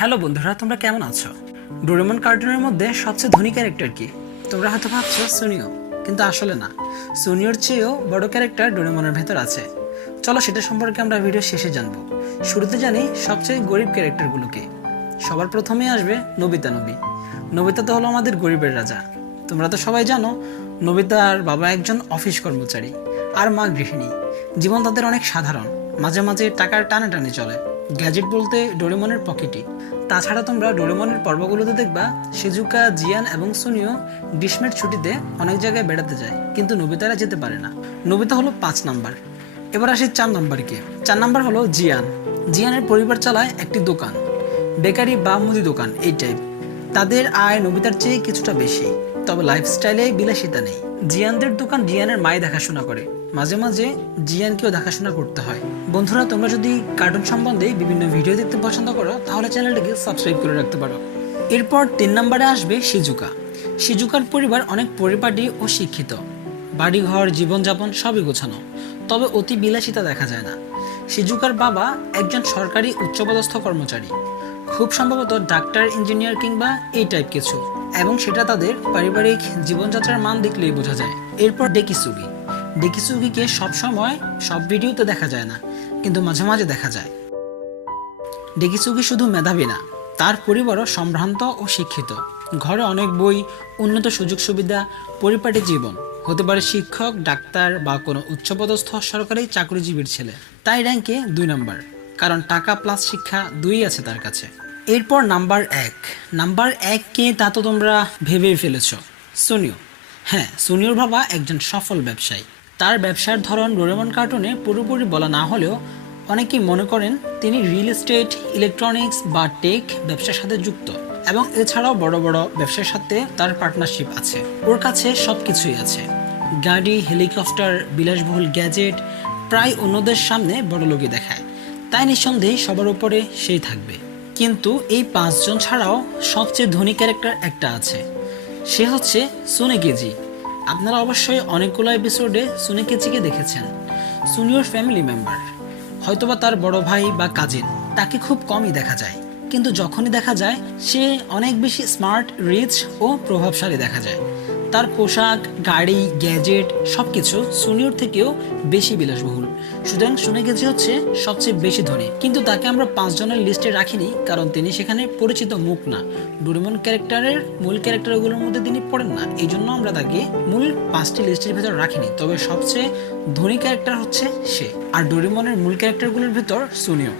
Hello বন্ধুরা, তোমরা কেমন আছো? ডোরেমন কার্টুনের মধ্যে সবচেয়ে ধনী ক্যারেক্টার কি? তোমরা হয়তো ভাবছ, সুনিও, কিন্তু আসলে না। সুনিয়র চেয়েও বড় ক্যারেক্টার ডোরেমনের ভেতর আছে। চলো সেটা সম্পর্কে আমরা ভিডিও শেষে জানব। শুরুতে জানি সবচেয়ে গরিব ক্যারেক্টারগুলোকে। সবার প্রথমেই আসবে নবিতা নবী। নবিতা তো হলো আমাদের গরিবের রাজা। তোমরা তো সবাই জানো, নবিতার বাবা একজন অফিস কর্মচারী আর মা গৃহিণী। জীবন তাদের অনেক সাধারণ। মাঝে মাঝে টাকার টানে টানে চলে। গ্যাজেট বলতে ডোরেমনের পকেটই। তাছাড়া তোমরা ডোরেমনের পর্বগুলোতে দেখবা, সিজুকা, জিয়ান এবং সুনিও গ্রীষ্মের ছুটিতে অনেক জায়গায় বেড়াতে যায়, কিন্তু নবিতারা যেতে পারে না। নবিতা হলো পাঁচ নাম্বার। এবার আসি চার নাম্বারকে। চার নাম্বার হলো জিয়ান। জিয়ানের পরিবার চালায় একটি দোকান, বেকারি বা মুদি দোকান, এই টাইপ তাদের আয় নবিতার চেয়ে কিছুটা বেশি, তবে লাইফস্টাইলে বিলাসিতা নেই। জিয়ানদের দোকান জিয়ানের মায়ে দেখাশোনা করে। মাঝে মাঝে জিয়ানকেও দেখাশোনা করতে হয়। বন্ধুরা, তোমরা যদি কার্টুন সম্বন্ধে বিভিন্ন ভিডিও দেখতে পছন্দ করো, তাহলে চ্যানেলটাকে সাবস্ক্রাইব করে রাখতে পারো। এরপর তিন নম্বরে আসবে সিজুকা সিজুকার পরিবার অনেক পরিপাটি ও শিক্ষিত। বাড়িঘর, জীবনযাপন সবই গোছানো। তবে অতি বিলাসিতা দেখা যায় না। সিজুকার বাবা একজন সরকারি উচ্চপদস্থ কর্মচারী। খুব সম্ভবত ডাক্তার, ইঞ্জিনিয়ার কিংবা এই টাইপ কিছু। এবং সেটা তাদের পারিবারিক জীবনযাত্রার মান দেখলেই বোঝা যায়। এরপর ডেকিসুগি ডেকিসুগিকে সবসময় সব ভিডিওতে দেখা যায় না, কিন্তু মাঝে মাঝে দেখা যায়। ডেকিসুগি শুধু মেধাবী না, তার পরিবারও সম্ভ্রান্ত ও শিক্ষিত। ঘরে অনেক বই, উন্নত সুযোগ সুবিধা পরিপাটি জীবন, হতে পারে শিক্ষক, ডাক্তার বা কোনো উচ্চপদস্থ সরকারি চাকরিজীবীর ছেলে। তাই র্যাঙ্কে দুই নম্বর, কারণ টাকা প্লাস শিক্ষা দুই আছে তার কাছে। এরপর নাম্বার এক। নাম্বার এক কে তা তো তোমরা ভেবেই ফেলেছ, সোনিও। হ্যাঁ সোনিওর বাবা একজন সফল ব্যবসায়ী। তার ব্যবসার ধরন ডোরেমন কার্টুনে পুরোপুরি বলা না হলেও অনেকেই মনে করেন তিনি রিয়েল এস্টেট, ইলেকট্রনিক্স বা টেক ব্যবসার সাথে যুক্ত। এবং এছাড়াও বড় বড় ব্যবসার সাথে তার পার্টনারশিপ আছে। ওর কাছে সব কিছুই আছে। গাড়ি, হেলিকপ্টার, বিলাসবহুল গ্যাজেট, প্রায় অন্যদের সামনে বড় লোকে দেখায়। তাই নিঃসন্দেহে সবার উপরে সেই থাকবে। কিন্তু এই পাঁচজন ছাড়াও সবচেয়ে ধনী ক্যারেক্টার একটা আছে। সে হচ্ছে সুনেগেজি। আপনারা অবশ্যই অনেকগুলো এপিসোডে সুনি কেচিকে দেখেছেন। সুনিয়র ফ্যামিলি মেম্বার হয়তোবা তার বড় ভাই বা কাজিন তাকে খুব কমই দেখা যায়। কিন্তু যখনই দেখা যায়, সে অনেক বেশি স্মার্ট রিচ ও প্রভাবশালী দেখা যায়। তার পোশাক, গাড়ি, গ্যাজেট, সবকিছু সুনিয়র থেকেও বেশি বিলাসবহুল। সুতরাং শুনে গেছে হচ্ছে সবচেয়ে বেশি ধনী। কিন্তু তাকে আমরা পাঁচজনের লিস্টে রাখিনি, কারণ তিনি সেখানে পরিচিত মুখ না। ডোরেমন ক্যারেক্টারের মূল ক্যারেক্টারগুলোর মধ্যে তিনি পড়েন না। এই জন্য আমরা তাকে মূল পাঁচটি লিস্টের ভেতর রাখিনি। তবে সবচেয়ে ধনী ক্যারেক্টার হচ্ছে সে। আর ডোরেমনের মূল ক্যারেক্টারগুলোর ভেতর সুনিও।